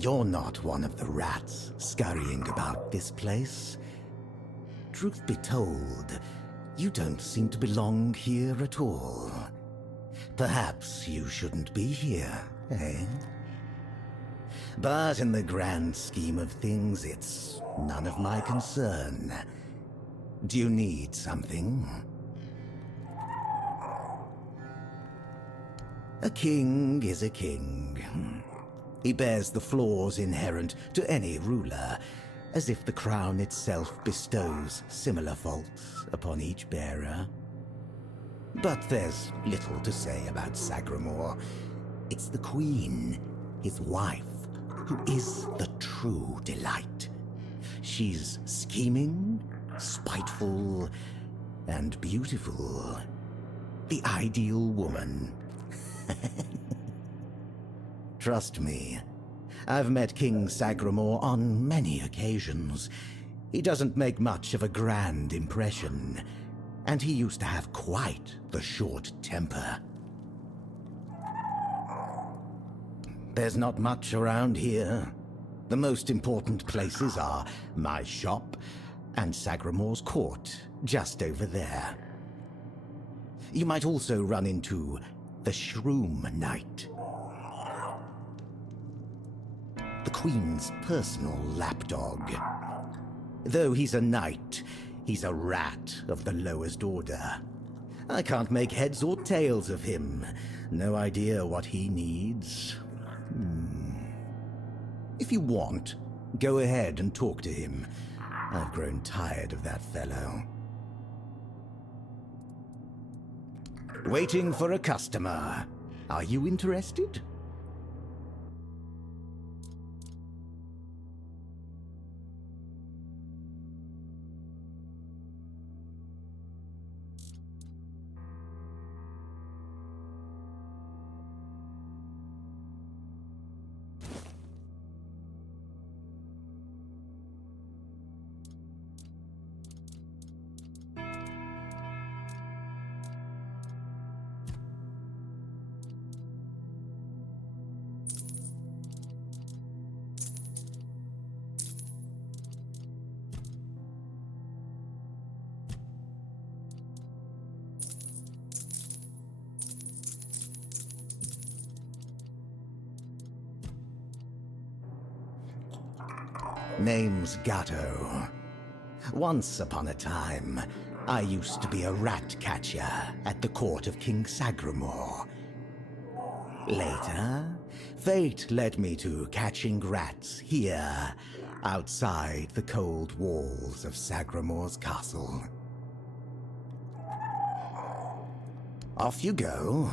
You're not one of the rats scurrying about this place. Truth be told, you don't seem to belong here at all. Perhaps you shouldn't be here, eh? But in the grand scheme of things, it's none of my concern. Do you need something? A king is a king. He bears the flaws inherent to any ruler, as if the crown itself bestows similar faults upon each bearer. But there's little to say about Sagramore. It's the queen, his wife, who is the true delight. She's scheming, spiteful, and beautiful. The ideal woman. Trust me, I've met King Sagramore on many occasions. He doesn't make much of a grand impression, and he used to have quite the short temper. There's not much around here. The most important places are my shop and Sagramore's court, just over there. You might also run into the Shroom Knight, the Queen's personal lapdog. Though he's a knight, he's a rat of the lowest order. I can't make heads or tails of him. No idea what he needs. If you want, go ahead and talk to him. I've grown tired of that fellow. Waiting for a customer. Are you interested? Name's Gatto. Once upon a time, I used to be a rat catcher at the court of King Sagramore. Later, fate led me to catching rats here, outside the cold walls of Sagramore's castle. Off you go.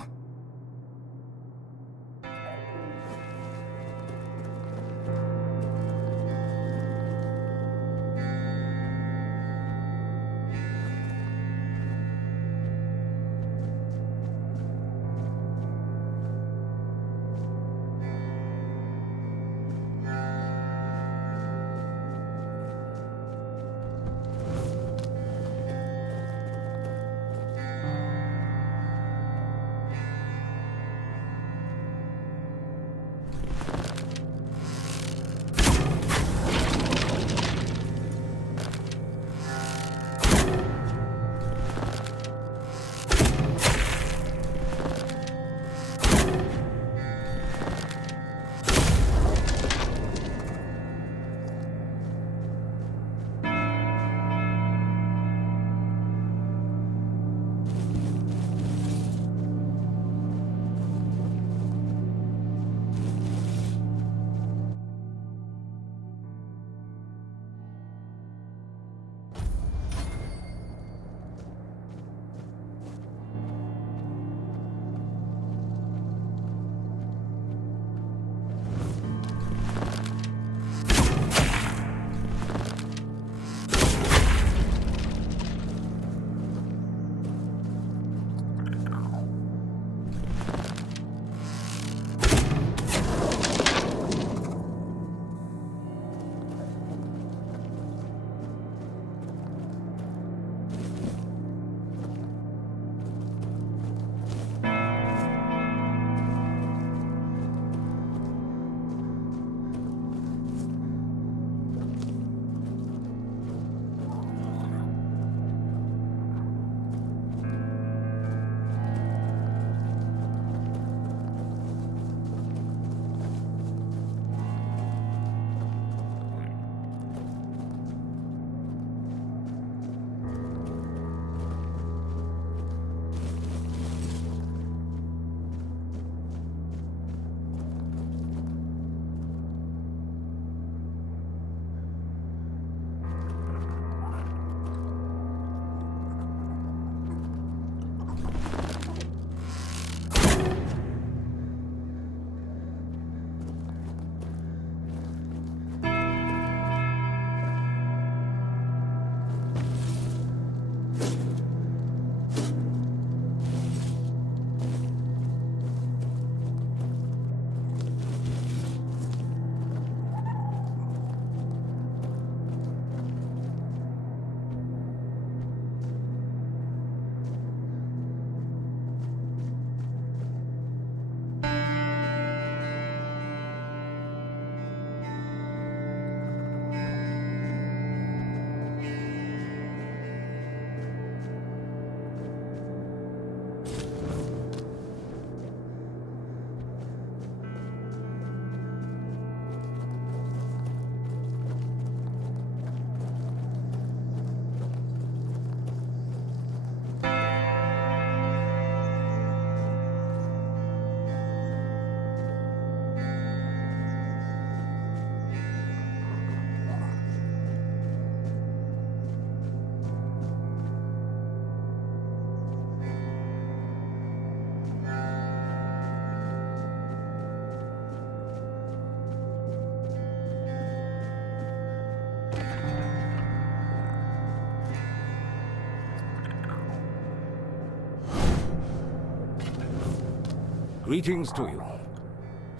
Greetings to you,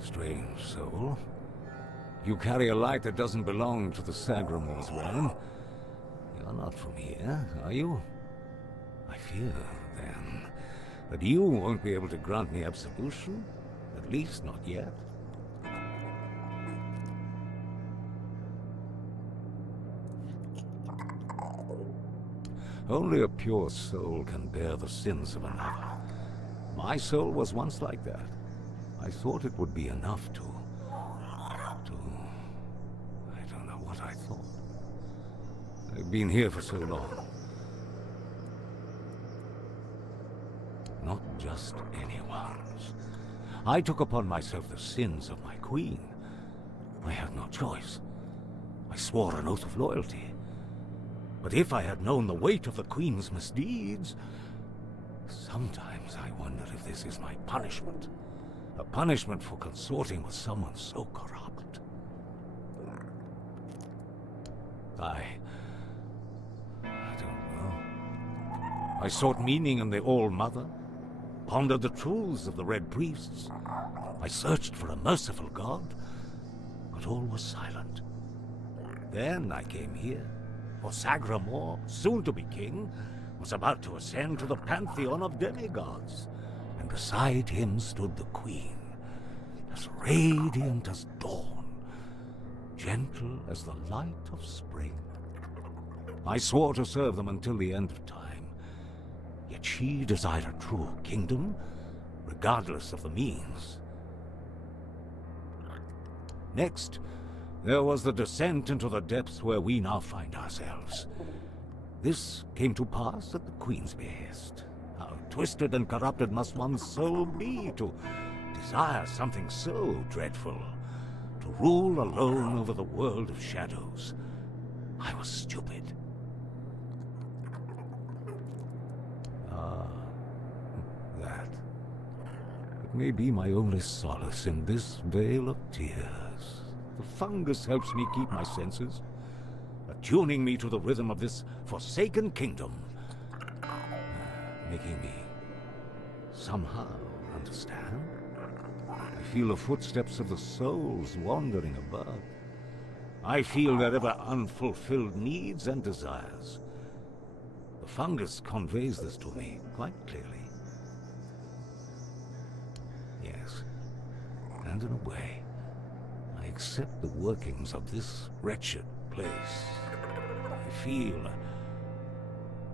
strange soul. You carry a light that doesn't belong to the Sagramor's realm. You're not from here, are you? I fear, then, that you won't be able to grant me absolution, at least not yet. Only a pure soul can bear the sins of another. My soul was once like that. I thought it would be enough to... I don't know what I thought. I've been here for so long. Not just anyone's. I took upon myself the sins of my queen. I had no choice. I swore an oath of loyalty. But if I had known the weight of the queen's misdeeds... Sometimes I wonder if this is my punishment. A punishment for consorting with someone so corrupt. I don't know. I sought meaning in the All-Mother, pondered the truths of the Red Priests. I searched for a merciful God, but all was silent. Then I came here, for Sagramor, soon to be king, was about to ascend to the pantheon of demigods, and beside him stood the queen, as radiant as dawn, gentle as the light of spring. I swore to serve them until the end of time, yet she desired a true kingdom, regardless of the means. Next, there was the descent into the depths where we now find ourselves. This came to pass at the Queen's behest. How twisted and corrupted must one's soul be to desire something so dreadful, to rule alone over the world of shadows. I was stupid. Ah, that. It may be my only solace in this vale of tears. The fungus helps me keep my senses, attuning me to the rhythm of this forsaken kingdom, making me somehow understand. I feel the footsteps of the souls wandering above. I feel their ever unfulfilled needs and desires. The fungus conveys this to me quite clearly. Yes, and in a way, I accept the workings of this wretched place.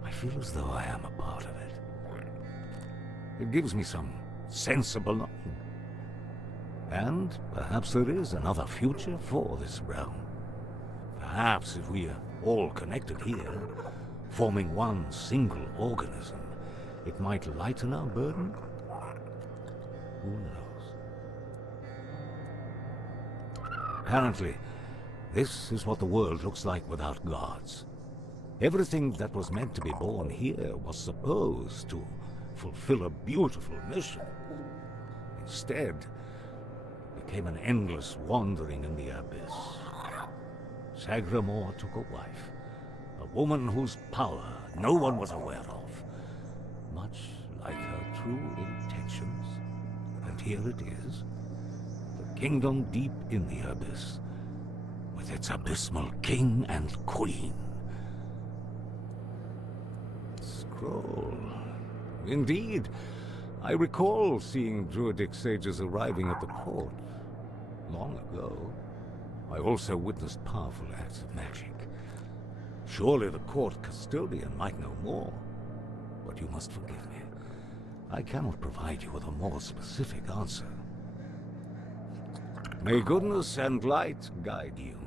I feel as though I am a part of it. It gives me some sense of belonging. And perhaps there is another future for this realm. Perhaps if we are all connected here, forming one single organism, it might lighten our burden? Who knows? Apparently, this is what the world looks like without gods. Everything that was meant to be born here was supposed to fulfill a beautiful mission. Instead, it became an endless wandering in the abyss. Sagramor took a wife, a woman whose power no one was aware of, much like her true intentions. And here it is, the kingdom deep in the abyss, with its abysmal king and queen. Scroll. Indeed, I recall seeing druidic sages arriving at the court long ago. I also witnessed powerful acts of magic. Surely the court custodian might know more, but you must forgive me. I cannot provide you with a more specific answer. May goodness and light guide you.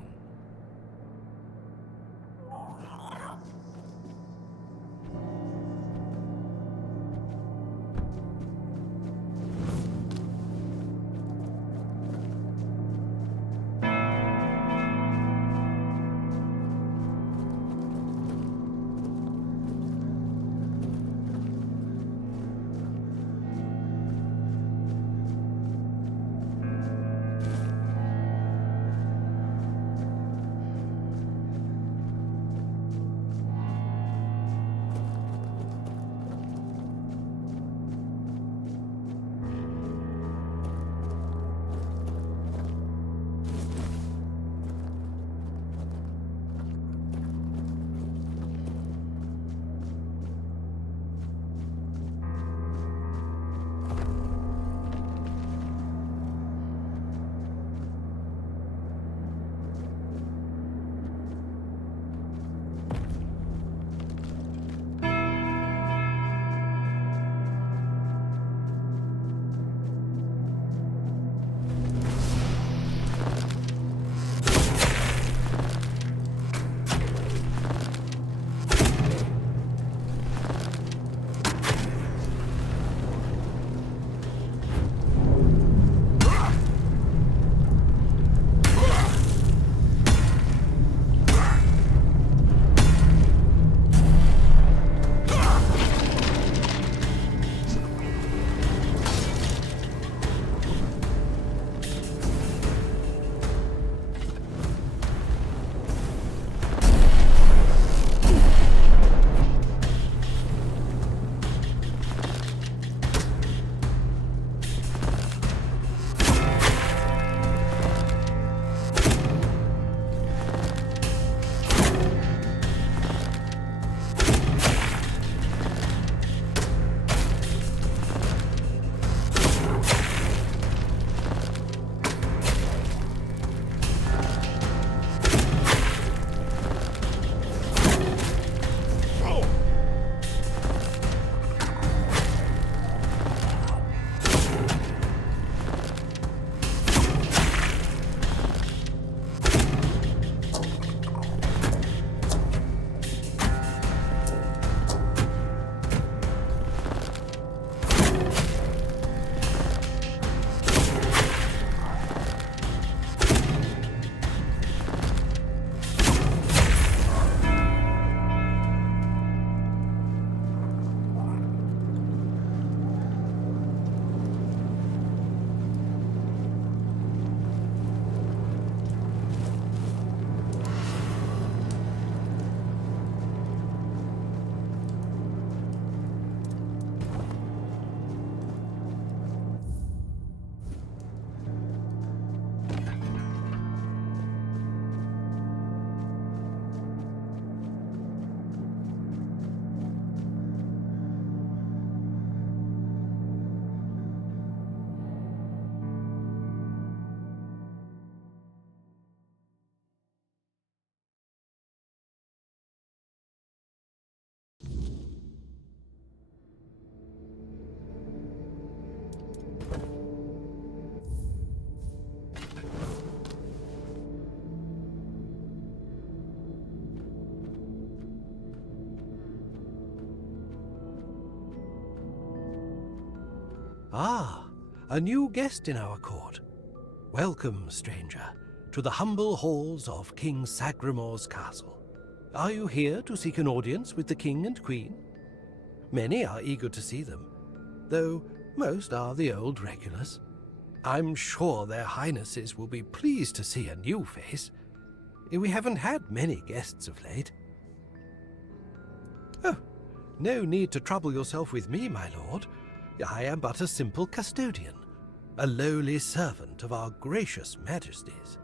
Ah, a new guest in our court. Welcome, stranger, to the humble halls of King Sagramore's castle. Are you here to seek an audience with the king and queen? Many are eager to see them, though most are the old regulars. I'm sure their highnesses will be pleased to see a new face. We haven't had many guests of late. Oh, no need to trouble yourself with me, my lord. I am but a simple custodian, a lowly servant of our gracious majesties.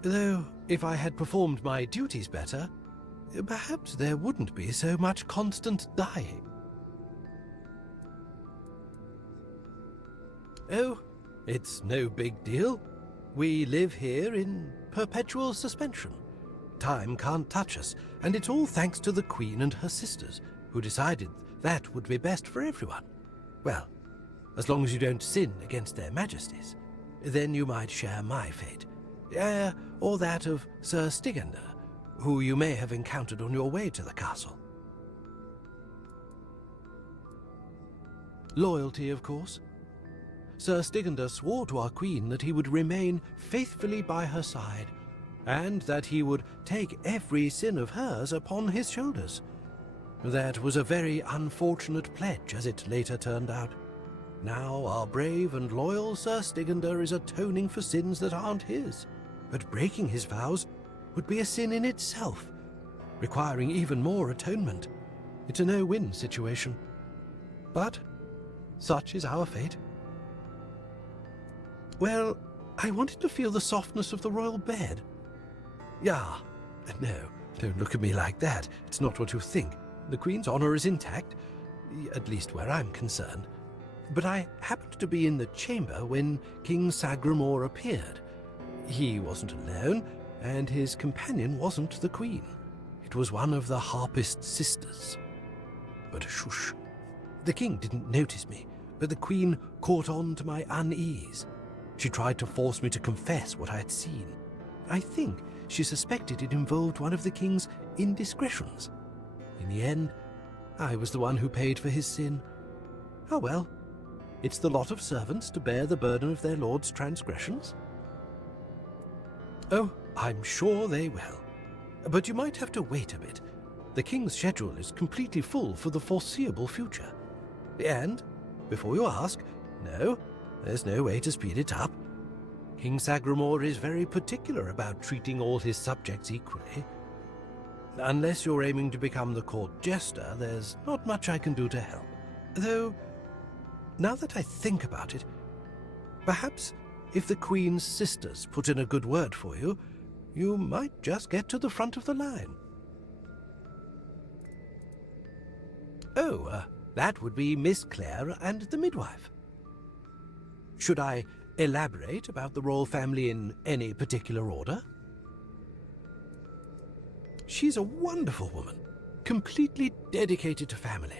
Though, if I had performed my duties better, perhaps there wouldn't be so much constant dying. Oh, it's no big deal. We live here in perpetual suspension. Time can't touch us, and it's all thanks to the Queen and her sisters, who decided that would be best for everyone. Well, as long as you don't sin against their majesties, then you might share my fate. Or that of Sir Stygander, who you may have encountered on your way to the castle. Loyalty, of course. Sir Stygander swore to our queen that he would remain faithfully by her side, and that he would take every sin of hers upon his shoulders. That was a very unfortunate pledge, as it later turned out. Now our brave and loyal Sir Stygander is atoning for sins that aren't his, but breaking his vows would be a sin in itself, requiring even more atonement. It's a no-win situation. But such is our fate. Well, I wanted to feel the softness of the royal bed. Yeah, no, don't look at me like that. It's not what you think. The Queen's honor is intact, at least where I'm concerned. But I happened to be in the chamber when King Sagramore appeared. He wasn't alone, and his companion wasn't the Queen. It was one of the Harpist sisters. But shush. The king didn't notice me, but the Queen caught on to my unease. She tried to force me to confess what I had seen. I think she suspected it involved one of the king's indiscretions. In the end, I was the one who paid for his sin. Oh well, it's the lot of servants to bear the burden of their lord's transgressions. Oh, I'm sure they will. But you might have to wait a bit. The king's schedule is completely full for the foreseeable future. And, before you ask, no, there's no way to speed it up. King Sagramore is very particular about treating all his subjects equally. Unless you're aiming to become the court jester, there's not much I can do to help. Though, now that I think about it, perhaps if the Queen's sisters put in a good word for you, you might just get to the front of the line. Oh, that would be Miss Clare and the midwife. Should I elaborate about the royal family in any particular order? She's a wonderful woman, completely dedicated to family.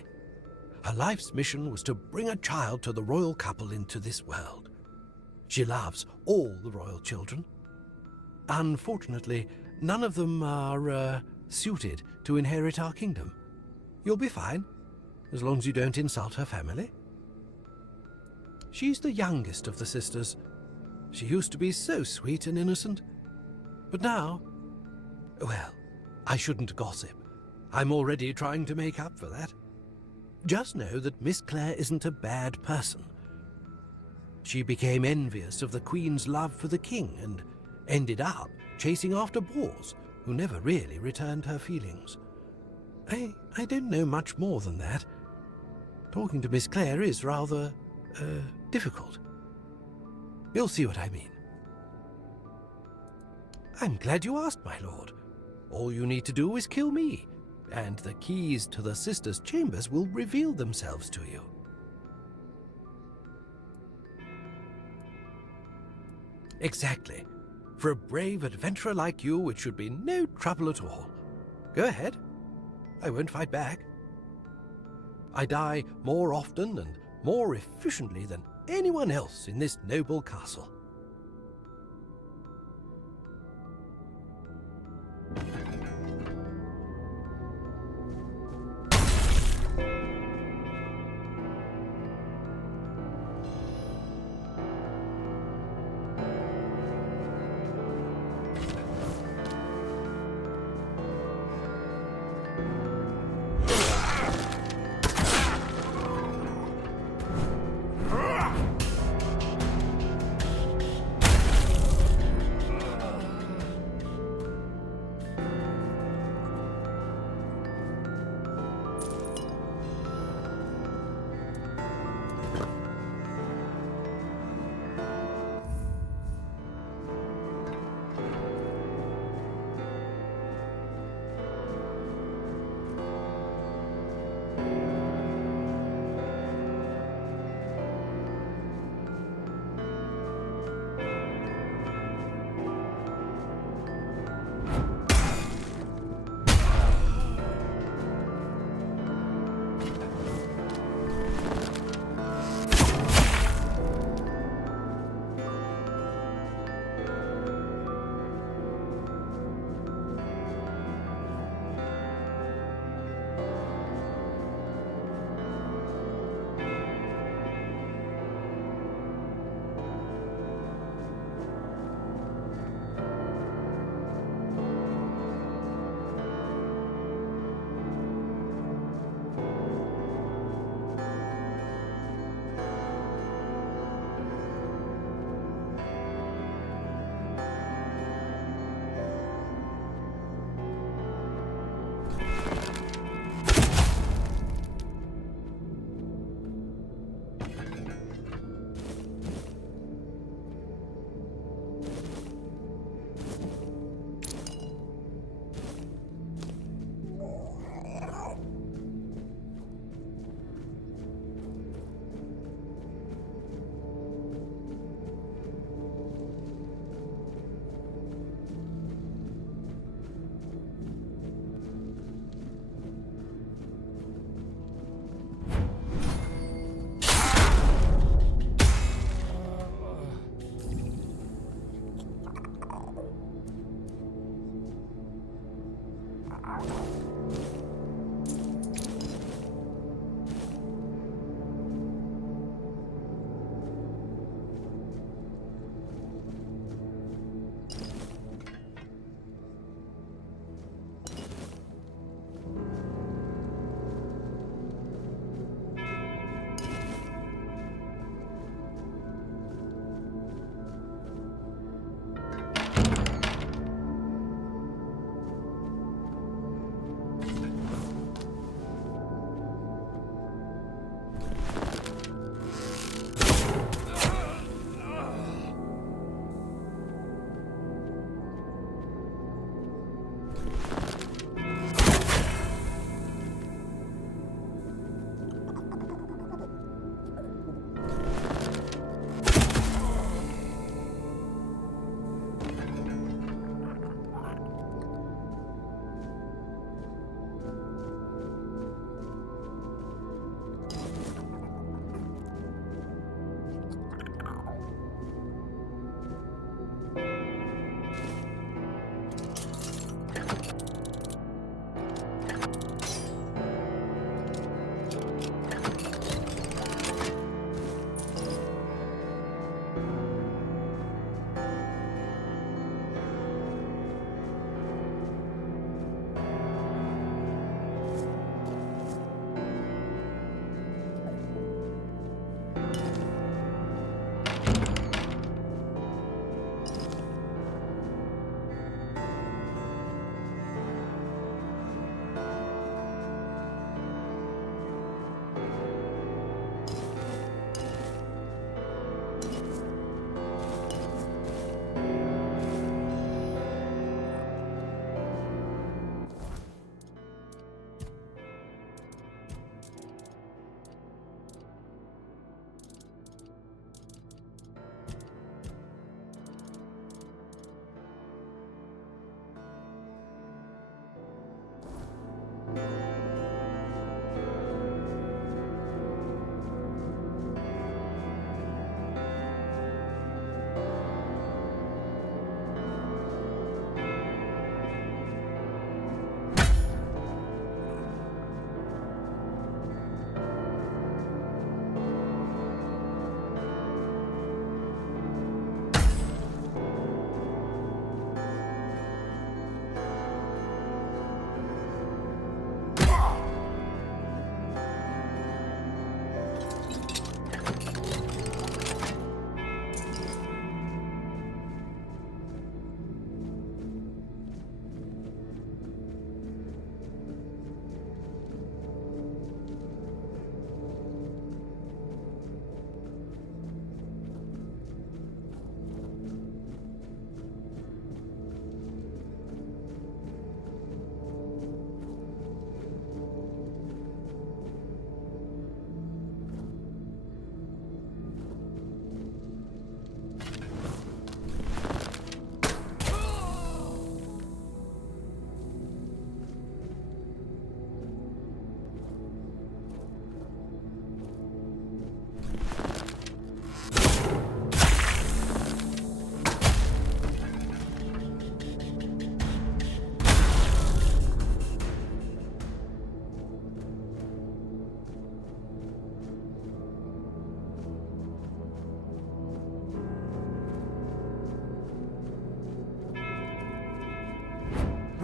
Her life's mission was to bring a child to the royal couple into this world. She loves all the royal children. Unfortunately, none of them are, suited to inherit our kingdom. You'll be fine, as long as you don't insult her family. She's the youngest of the sisters. She used to be so sweet and innocent. But now, well, I shouldn't gossip. I'm already trying to make up for that. Just know that Miss Clare isn't a bad person. She became envious of the Queen's love for the king and ended up chasing after boars who never really returned her feelings. I don't know much more than that. Talking to Miss Clare is rather, difficult. You'll see what I mean. I'm glad you asked, my lord. All you need to do is kill me, and the keys to the sisters' chambers will reveal themselves to you. Exactly. For a brave adventurer like you, it should be no trouble at all. Go ahead. I won't fight back. I die more often and more efficiently than anyone else in this noble castle.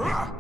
Rah!